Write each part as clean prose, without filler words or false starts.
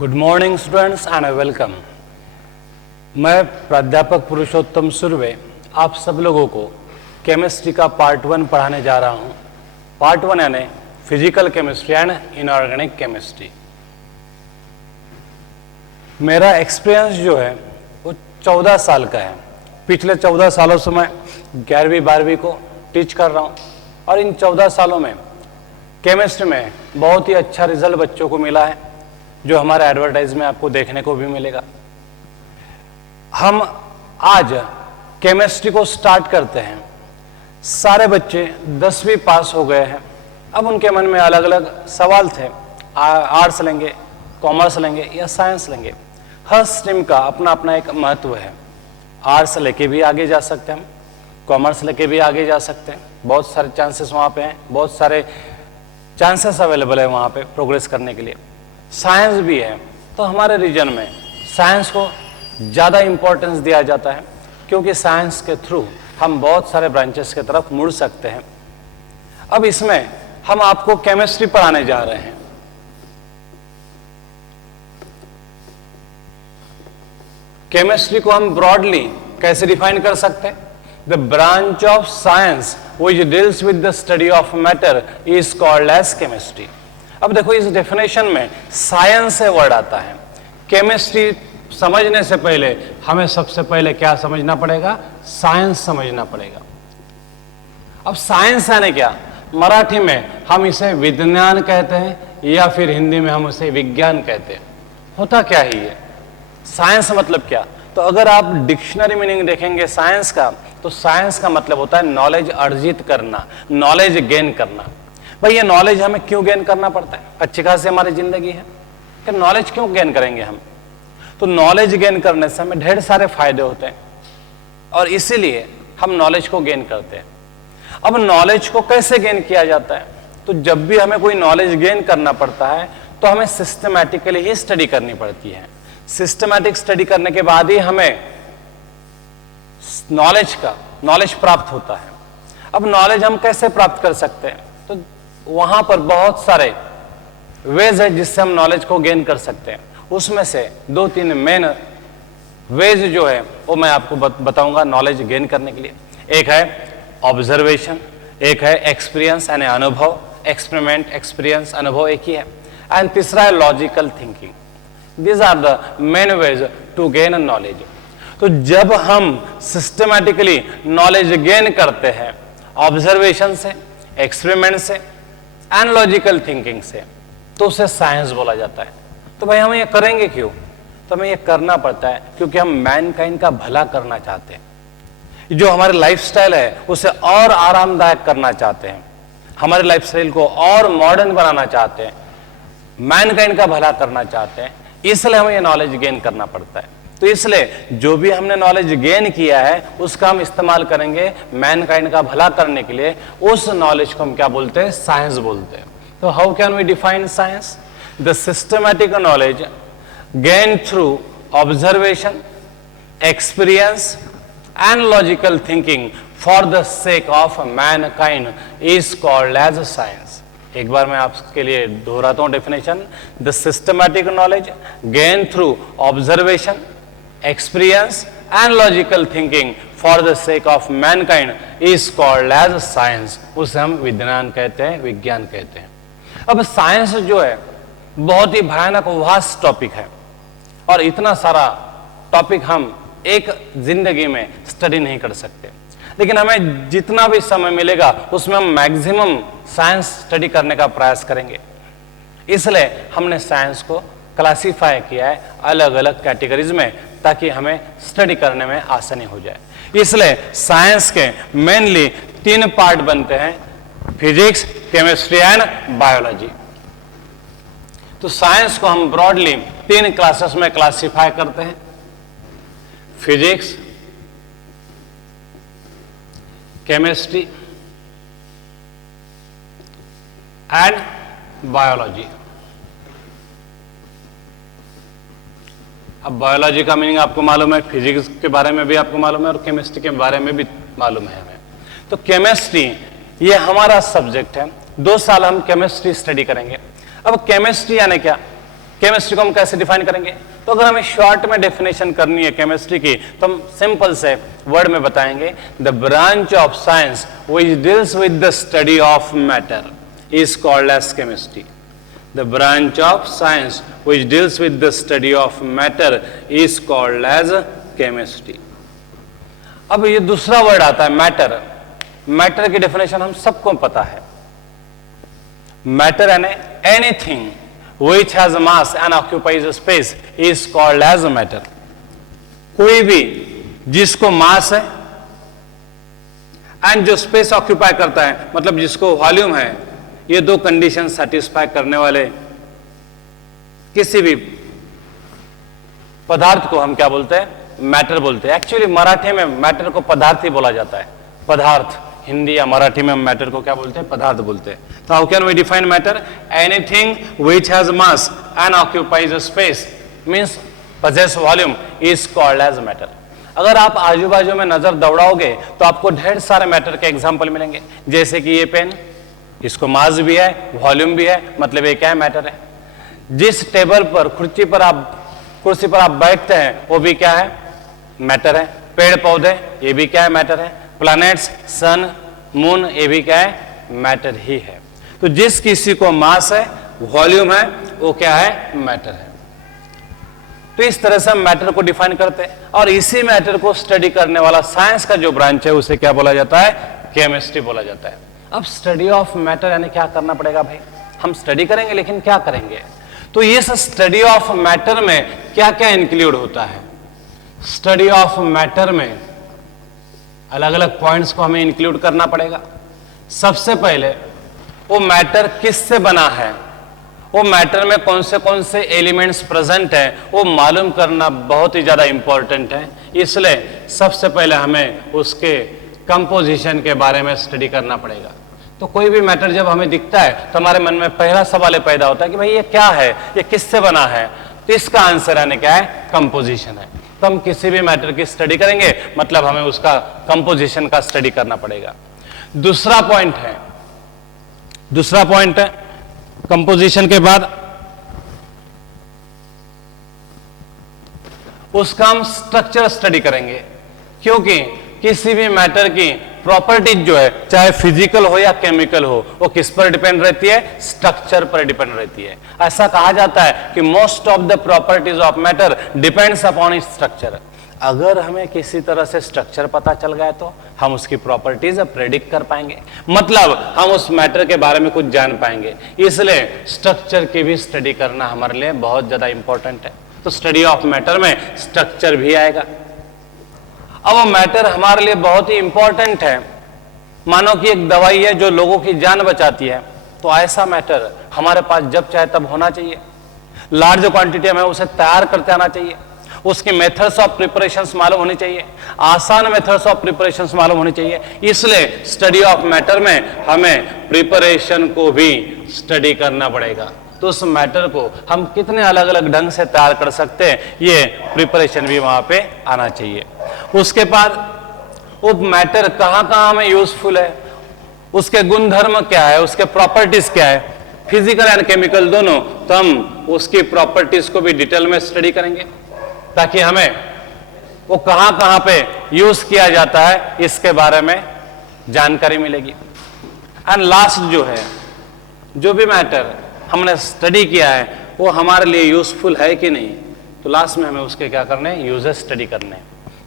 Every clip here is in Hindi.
Good morning students and welcome. मैं प्राध्यापक पुरुषोत्तम सुर्वे आप सब लोगों को केमिस्ट्री का पार्ट 1 पढ़ाने जा रहा हूं। पार्ट 1 यानी physical chemistry and inorganic chemistry. मेरा एक्सपीरियंस जो है वो 14 साल का है। पिछले 14 सालों से मैं 11वीं 12वीं को टीच कर रहा हूं और इन 14 सालों में केमिस्ट्री में बहुत ही अच्छा रिजल्ट बच्चों को मिला है, जो हमारे एडवर्टाइज में आपको देखने को भी मिलेगा। हम आज केमिस्ट्री को स्टार्ट करते हैं। सारे बच्चे 10वीं पास हो गए हैं। अब उनके मन में अलग अलग सवाल थे, आर्ट्स लेंगे, कॉमर्स लेंगे या साइंस लेंगे। हर स्ट्रीम का अपना अपना एक महत्व है। आर्ट्स लेके भी आगे जा सकते हैं हम, कॉमर्स लेके भी आगे जा सकते हैं। बहुत सारे चांसेस वहाँ पे हैं, बहुत सारे चांसेस अवेलेबल है वहाँ पे प्रोग्रेस करने के लिए। साइंस भी है, तो हमारे रीजन में साइंस को ज़्यादा इम्पोर्टेंस दिया जाता है, क्योंकि साइंस के थ्रू हम बहुत सारे ब्रांचेस की तरफ मुड़ सकते हैं। अब इसमें हम आपको केमिस्ट्री पढ़ाने जा रहे हैं। केमिस्ट्री को हम ब्रॉडली कैसे डिफाइन कर सकते हैं? The branch of science which deals with the study of matter is called as chemistry। अब देखो इस डेफिनेशन में साइंस से वर्ड आता है। केमिस्ट्री समझने से पहले हमें सबसे पहले क्या समझना पड़ेगा? साइंस समझना पड़ेगा। अब साइंस यानी क्या? मराठी में हम इसे विज्ञान कहते हैं या फिर हिंदी में हम उसे विज्ञान कहते हैं। होता क्या ही है साइंस मतलब क्या? तो अगर आप डिक्शनरी मीनिंग देखेंगे साइंस का, तो साइंस का मतलब होता है नॉलेज अर्जित करना, नॉलेज गेन करना। भाई ये नॉलेज हमें क्यों गेन करना पड़ता है? अच्छी खासी हमारी जिंदगी है, कि नॉलेज क्यों गेन करेंगे हम? तो नॉलेज गेन करने से हमें ढेर सारे फायदे होते हैं और इसीलिए हम नॉलेज को गेन करते हैं। अब नॉलेज को कैसे गेन किया जाता है? तो जब भी हमें कोई नॉलेज गेन करना पड़ता है तो हमें सिस्टमैटिकली ही स्टडी करनी पड़ती है। सिस्टमैटिक स्टडी करने के बाद ही हमें नॉलेज प्राप्त होता है। अब नॉलेज हम कैसे प्राप्त कर सकते हैं? तो वहां पर बहुत सारे वेज है जिससे हम नॉलेज को गेन कर सकते हैं। उसमें से 2-3 मेन वेज जो है वो मैं आपको बताऊंगा नॉलेज गेन करने के लिए। एक है ऑब्जर्वेशन, एक है एक्सपीरियंस यानी अनुभव, एक्सपेरिमेंट, एक्सपीरियंस, अनुभव एक ही है। एंड तीसरा है logical thinking. These are the main ways to gain knowledge। तो जब हम सिस्टमैटिकली नॉलेज गेन करते हैं ऑब्जर्वेशन से, एक्सपेरिमेंट से एंड लॉजिकल थिंकिंग से, तो उसे साइंस बोला जाता है। तो भाई हम ये करेंगे क्यों? तो हमें ये करना पड़ता है क्योंकि हम मैनकाइंड का भला करना चाहते हैं। जो हमारे लाइफस्टाइल है उसे और आरामदायक करना चाहते हैं, हमारे लाइफस्टाइल को और मॉडर्न बनाना चाहते हैं, मैनकाइंड का भला करना चाहते हैं। इसलिए हमें ये नॉलेज गेन करना पड़ता है। तो इसलिए जो भी हमने नॉलेज गेन किया है उसका हम इस्तेमाल करेंगे मैनकाइंड का भला करने के लिए। उस नॉलेज को हम क्या बोलते हैं? साइंस बोलते हैं। तो how can we define science? The systematic knowledge gain through observation, experience and logical thinking for the sake of mankind is called as science. एक बार मैं आपके लिए दोहराता हूं definition. The systematic knowledge gain through observation, experience and logical thinking for the sake of mankind is called as science. उसे हम विज्ञान कहते हैं, विज्ञान कहते हैं। अब साइंस जो है बहुत ही भयानक वास्ट टॉपिक है और इतना सारा टॉपिक हम एक जिंदगी में स्टडी नहीं कर सकते, लेकिन हमें जितना भी समय मिलेगा उसमें हम मैक्सिमम साइंस स्टडी करने का प्रयास करेंगे। इसलिए हमने साइंस को क्लासिफाई किया है अलग अलग कैटेगरीज में, ताकि हमें स्टडी करने में आसानी हो जाए। इसलिए साइंस के मेनली 3 पार्ट बनते हैं: फिजिक्स, केमिस्ट्री एंड बायोलॉजी। तो साइंस को हम ब्रॉडली 3 क्लासेस में क्लासिफाई करते हैं: फिजिक्स, केमिस्ट्री एंड बायोलॉजी। अब बायोलॉजी का मीनिंग आपको मालूम है, फिजिक्स के बारे में भी आपको मालूम है और केमिस्ट्री के बारे में भी मालूम है हमें। तो केमिस्ट्री ये हमारा सब्जेक्ट है। 2 साल हम केमिस्ट्री स्टडी करेंगे। अब केमिस्ट्री यानी क्या? केमिस्ट्री को हम कैसे डिफाइन करेंगे? तो अगर हमें शॉर्ट में डेफिनेशन करनी है केमिस्ट्री की तो हम सिंपल से वर्ड में बताएंगे, the branch of science which deals with the study of matter is called as chemistry. The branch of science which deals with the study of matter is called as chemistry. अब ये दूसरा वर्ड आता है मैटर। मैटर की डेफिनेशन हम सबको पता है, मैटर यानी anything which has a mass and occupies a space is called as a matter। कोई भी जिसको मास है एंड जो स्पेस ऑक्यूपाई करता है, मतलब जिसको वॉल्यूम है, ये दो कंडीशन सेटिस्फाई करने वाले किसी भी पदार्थ को हम क्या बोलते हैं? मैटर बोलते हैं। एक्चुअली मराठी में मैटर को पदार्थ ही बोला जाता है, पदार्थ। हिंदी या मराठी में हम मैटर को क्या बोलते हैं? पदार्थ बोलते हैं। तो how can we define matter? Anything which has mass and occupies a space means possess volume is called as matter. अगर आप आजू बाजू में नजर दौड़ाओगे तो आपको ढेर सारे मैटर के एग्जाम्पल मिलेंगे, जैसे कि ये पेन, इसको मास भी है, वॉल्यूम भी है, मतलब ये क्या है? मैटर है। जिस टेबल पर, कुर्सी पर आप बैठते हैं वो भी क्या है? मैटर है। पेड़ पौधे, ये भी क्या है? मैटर है। प्लैनेट्स, सन, मून, ये भी क्या है? मैटर ही है। तो जिस किसी को मास है, वॉल्यूम है, वो क्या है? मैटर है। तो इस तरह से हम मैटर को डिफाइन करते हैं और इसी मैटर को स्टडी करने वाला साइंस का जो ब्रांच है उसे क्या बोला जाता है? केमिस्ट्री बोला जाता है। अब स्टडी ऑफ मैटर यानी क्या करना पड़ेगा भाई? हम स्टडी करेंगे, लेकिन क्या करेंगे? तो इस स्टडी ऑफ मैटर में क्या क्या इंक्लूड होता है? स्टडी ऑफ मैटर में अलग अलग पॉइंट्स को हमें इंक्लूड करना पड़ेगा। सबसे पहले वो मैटर किससे बना है, वो मैटर में कौन से एलिमेंट्स प्रेजेंट हैं, वो मालूम करना बहुत ही ज्यादा इंपॉर्टेंट है। इसलिए सबसे पहले हमें उसके कंपोजिशन के बारे में स्टडी करना पड़ेगा। तो कोई भी मैटर जब हमें दिखता है तो हमारे मन में पहला सवाल ये पैदा होता है कि भाई ये क्या है, ये किससे बना है? तो इसका आंसर यानी क्या है? कंपोजिशन है। तो हम किसी भी मैटर की स्टडी करेंगे मतलब हमें उसका कंपोजिशन का स्टडी करना पड़ेगा। दूसरा पॉइंट है कंपोजिशन के बाद उसका हम स्ट्रक्चर स्टडी करेंगे, क्योंकि किसी भी मैटर की प्रॉपर्टीज जो है, चाहे फिजिकल हो या केमिकल हो, वो किस पर डिपेंड रहती है? स्ट्रक्चर पर डिपेंड रहती है। ऐसा कहा जाता है कि most of the properties of matter depends upon its structure. अगर हमें किसी तरह से स्ट्रक्चर पता चल गया तो हम उसकी प्रॉपर्टीज प्रेडिक्ट कर पाएंगे, मतलब हम उस मैटर के बारे में कुछ जान पाएंगे। इसलिए स्ट्रक्चर की भी स्टडी करना हमारे लिए बहुत ज्यादा इंपॉर्टेंट है। तो स्टडी ऑफ मैटर में स्ट्रक्चर भी आएगा। अब वो मैटर हमारे लिए बहुत ही इंपॉर्टेंट है। मानो कि एक दवाई है जो लोगों की जान बचाती है, तो ऐसा मैटर हमारे पास जब चाहे तब होना चाहिए। लार्ज क्वांटिटी में उसे तैयार करते आना चाहिए, उसकी मेथड्स ऑफ प्रिपरेशंस मालूम होनी चाहिए, आसान मेथड्स ऑफ प्रिपरेशंस मालूम होनी चाहिए। इसलिए स्टडी ऑफ मैटर में हमें प्रिपरेशन को भी स्टडी करना पड़ेगा। तो उस मैटर को हम कितने अलग अलग ढंग से तैयार कर सकते हैं, ये प्रिपरेशन भी वहां पे आना चाहिए। उसके बाद वो मैटर कहां में यूजफुल है, उसके गुणधर्म क्या है, उसके प्रॉपर्टीज क्या है, फिजिकल एंड केमिकल दोनों। तो हम उसकी प्रॉपर्टीज को भी डिटेल में स्टडी करेंगे ताकि हमें वो कहां पे यूज किया जाता है इसके बारे में जानकारी मिलेगी। एंड लास्ट जो है, जो भी मैटर हमने स्टडी किया है वो हमारे लिए यूजफुल है कि नहीं, तो लास्ट में हमें उसके क्या करने हैं? यूजेस स्टडी करने हैं।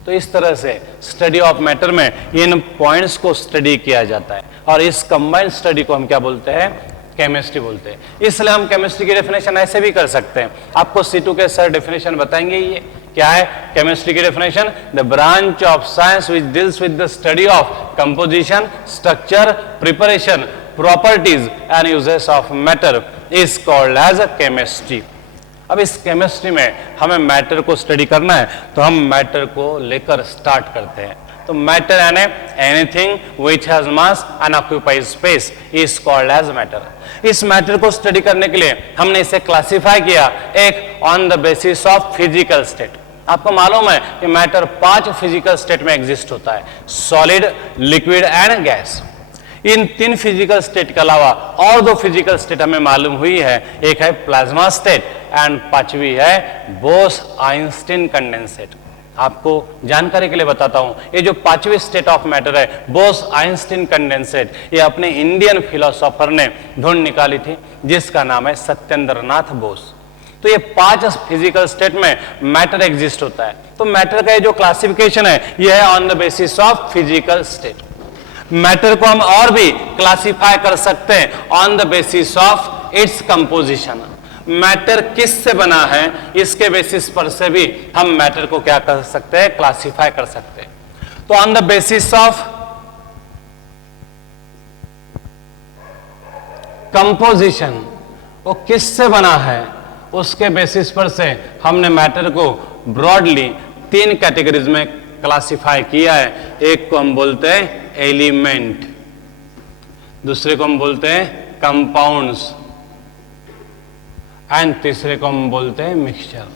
तो इस तरह से स्टडी ऑफ मैटर में इन पॉइंट्स को स्टडी किया जाता है और इस कंबाइंड स्टडी को हम क्या बोलते हैं? केमिस्ट्री बोलते हैं। इसलिए हम केमिस्ट्री की डेफिनेशन ऐसे भी कर सकते हैं। आपको C2 के सर डेफिनेशन बताएंगे। ये क्या है केमिस्ट्री की definition? The branch of science which deals with the study of composition, structure, preparation, properties and uses of matter is called as chemistry. अब इस केमिस्ट्री में हमें मैटर को स्टडी करना है, तो हम मैटर को लेकर स्टार्ट करते हैं। तो मैटर यानी anything which has mass and occupies space is called as matter. इस मैटर को स्टडी करने के लिए हमने इसे क्लासिफाई किया एक on the basis of physical state. आपको मालूम है कि मैटर 5 फिजिकल स्टेट में एग्जिस्ट होता है, सॉलिड, लिक्विड एंड गैस। इन 3 फिजिकल स्टेट के अलावा और 2 फिजिकल स्टेट हमें मालूम हुई है। एक है प्लाज्मा स्टेट एंड पांचवी है बोस आइंस्टीन कंडेंसेट। आपको जानकारी के लिए बताता हूं, ये जो पांचवी स्टेट ऑफ मैटर है बोस आइंस्टीन कंडेंसेट, ये अपने इंडियन फिलोसोफर ने ढूंढ निकाली थी जिसका नाम है सत्येंद्रनाथ बोस। तो ये 5 फिजिकल स्टेट में मैटर एग्जिस्ट होता है। तो मैटर का ये जो क्लासिफिकेशन है ये है on the basis of physical state. Matter को हम और भी क्लासिफाई कर सकते हैं on the basis of its composition. Matter किस से बना है इसके बेसिस पर से भी हम मैटर को क्या कर सकते हैं, क्लासिफाई कर सकते हैं। तो on the basis of composition, वो किस से बना है उसके बेसिस पर से हमने मैटर को ब्रॉडली 3 कैटेगरीज में क्लासिफाई किया है। एक को हम बोलते हैं एलिमेंट, दूसरे को हम बोलते हैं कंपाउंड्स एंड तीसरे को हम बोलते हैं मिक्सचर।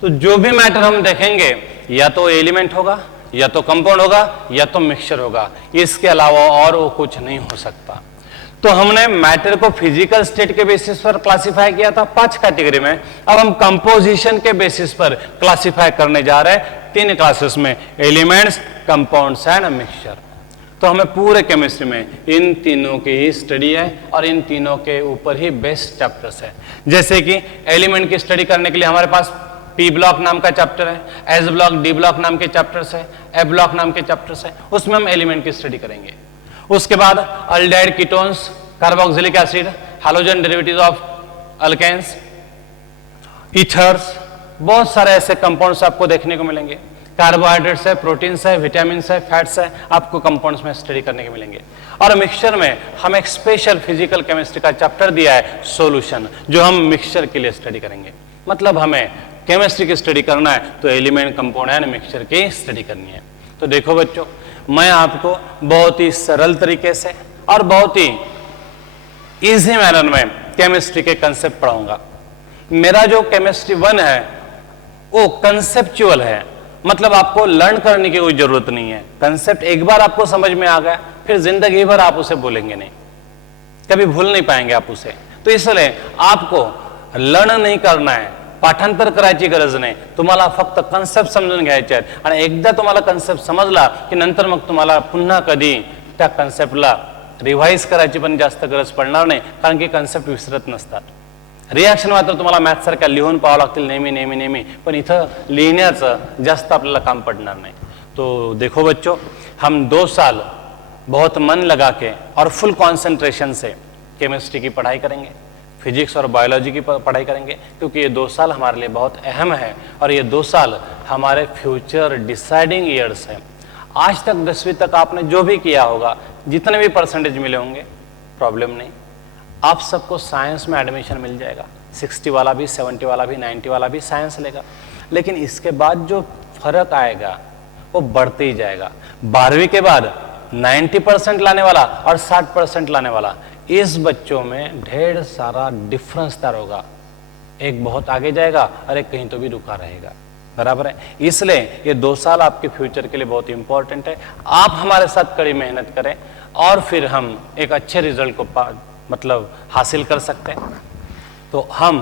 तो जो भी मैटर हम देखेंगे या तो एलिमेंट होगा या तो कंपाउंड होगा या तो मिक्सचर होगा, इसके अलावा और वो कुछ नहीं हो सकता। तो हमने मैटर को फिजिकल स्टेट के बेसिस पर क्लासिफाई किया था 5 कैटेगरी में। अब हम कंपोजिशन के बेसिस पर क्लासिफाई करने जा रहे हैं 3 क्लासेस में, एलिमेंट्स, कंपाउंड्स एंड मिक्सचर। तो हमें पूरे केमिस्ट्री में इन तीनों की ही स्टडी है और इन तीनों के ऊपर ही बेस्ट चैप्टर्स है। जैसे कि एलिमेंट की स्टडी करने के लिए हमारे पास पी ब्लॉक नाम का चैप्टर है, एस ब्लॉक, डी ब्लॉक नाम के चैप्टर्स है, एफ ब्लॉक नाम के चैप्टर्स है, उसमें हम एलिमेंट की स्टडी करेंगे। उसके बाद aldehyde ketones, carboxylic acid, halogen derivatives of alkanes, ethers, बहुत सारे ऐसे कंपाउंड्स आपको देखने को मिलेंगे। कार्बोहाइड्रेट्स है, प्रोटीन्स है, विटामिन्स है, फैट्स है, आपको कंपाउंड्स में स्टडी करने को मिलेंगे। और मिक्सचर में हम एक स्पेशल फिजिकल केमिस्ट्री का चैप्टर दिया है सॉल्यूशन, जो हम मिक्सचर के लिए स्टडी करेंगे। मतलब हमें केमिस्ट्री की स्टडी करना है तो एलिमेंट, कंपाउंड एंड मिक्सचर की स्टडी करनी है। तो देखो बच्चों, मैं आपको बहुत ही सरल तरीके से और बहुत ही इजी मैनर में केमिस्ट्री के कंसेप्ट पढ़ाऊंगा। मेरा जो केमिस्ट्री 1 है वो कंसेप्चुअल है, मतलब आपको लर्न करने की कोई जरूरत नहीं है। कंसेप्ट एक बार आपको समझ में आ गया फिर जिंदगी भर आप उसे भूलेंगे नहीं, कभी भूल नहीं पाएंगे आप उसे। तो इसलिए आपको लर्न नहीं करना आहे, पाठांतर करायची गरज नाही, तुम्हाला फक्त कन्सेप्ट समजून घ्यायचे आहेत आणि एकदा तुम्हाला कन्सेप्ट समजला की नंतर मग तुम्हाला पुन्हा कधी त्या कन्सेप्टला रिवाइज करायची पण जास्त गरज पडणार नाही, कारण की कन्सेप्ट विसरत नसतात। रिॲक्शन मात्र तुम्हाला मॅथ सारख्या लिहून पाहावं लागतील नेहमी नेहमी नेहमी, पण इथं लिहिण्याचं जास्त आपल्याला काम पडणार नाही। तो देखो बच्चों, हम 2 साल बहुत मन लगा के और फुल कंसंट्रेशन से केमिस्ट्री की पढ़ाई करेंगे, फिजिक्स और बायोलॉजी की पढ़ाई करेंगे, क्योंकि ये 2 साल हमारे लिए बहुत अहम है और ये 2 साल हमारे फ्यूचर डिसाइडिंग ईयर्स है। आज तक 10वीं तक आपने जो भी किया होगा, जितने भी परसेंटेज मिले होंगे, प्रॉब्लम नहीं, आप सबको साइंस में एडमिशन मिल जाएगा। 60 वाला भी, 70 वाला भी, 90 वाला भी साइंस लेगा। लेकिन इसके बाद जो फर्क आएगा वो बढ़ते ही जाएगा। 12वीं के बाद 90% लाने वाला और 60% लाने वाला, इस बच्चों में ढेर सारा डिफरेंस तैयार होगा। एक बहुत आगे जाएगा और एक कहीं तो भी रुका रहेगा, बराबर है। इसलिए ये 2 साल आपके फ्यूचर के लिए बहुत इंपॉर्टेंट है। आप हमारे साथ कड़ी मेहनत करें और फिर हम एक अच्छे रिजल्ट को मतलब हासिल कर सकते हैं। तो हम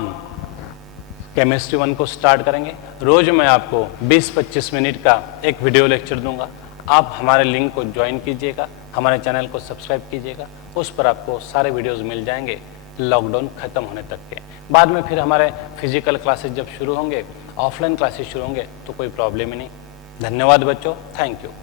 केमिस्ट्री 1 को स्टार्ट करेंगे। रोज मैं आपको 20-25 मिनट का एक वीडियो लेक्चर दूंगा। आप हमारे लिंक को ज्वाइन कीजिएगा, हमारे चैनल को सब्सक्राइब कीजिएगा, उस पर आपको सारे वीडियोस मिल जाएंगे लॉकडाउन खत्म होने तक के। बाद में फिर हमारे फिजिकल क्लासेस जब शुरू होंगे, ऑफलाइन क्लासेस शुरू होंगे, तो कोई प्रॉब्लम ही नहीं। धन्यवाद बच्चों, थैंक यू।